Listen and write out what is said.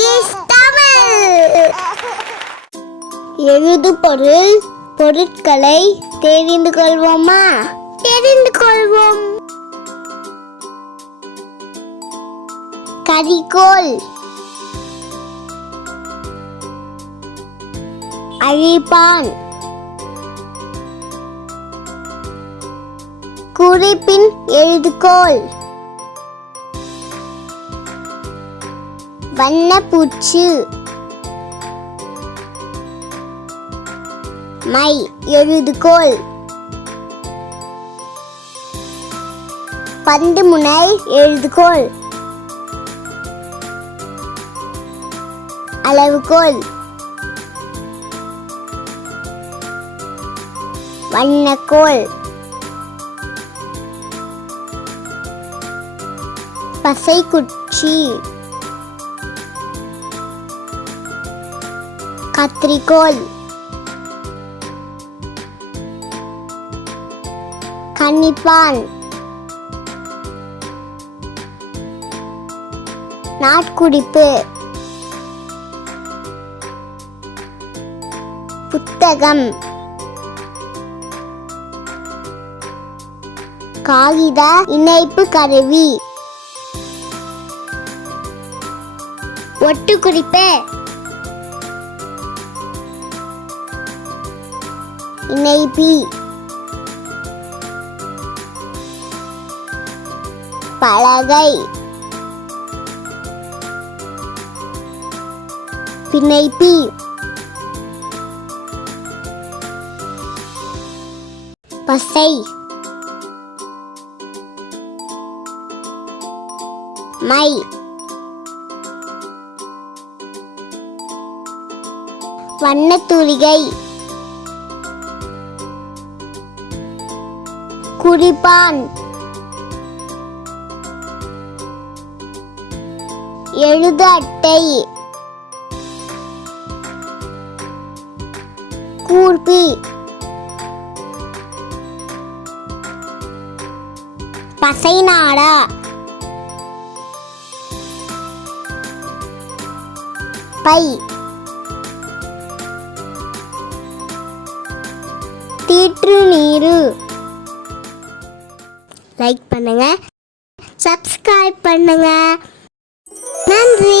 Is Tamil. எழுது பொருள் பொருட்களை தெரிந்து கொள்வோமா? தெரிந்து கொள்வோம். கரிக்கோல், அழிப்பான், குறிப்பின் எழுதுகோல், வண்ணப்பூச்சு, மை எழுதுகோல், பந்து முனை எழுதுகோல், அளவுகோல், வண்ணக்கோல், பசைக்குச்சி, கத்திரிக்கோல், கன்னிப்பான், நாட்குறிப்பு, புத்தகம், காகித இணைப்பு கருவி, ஒட்டுக்குறிப்பு, இணைப்பி, பலகை, பிணைப்பி, பசை, மை, வண்ணத்தூரிகை, குறிப்பான், எழுது அட்டை, கூர்ப்பி, பசைநாடா, பை, தீற்று நீரு. லைக் பண்ணுங்க, சப்ஸ்கிரைப் பண்ணுங்க. நன்றி.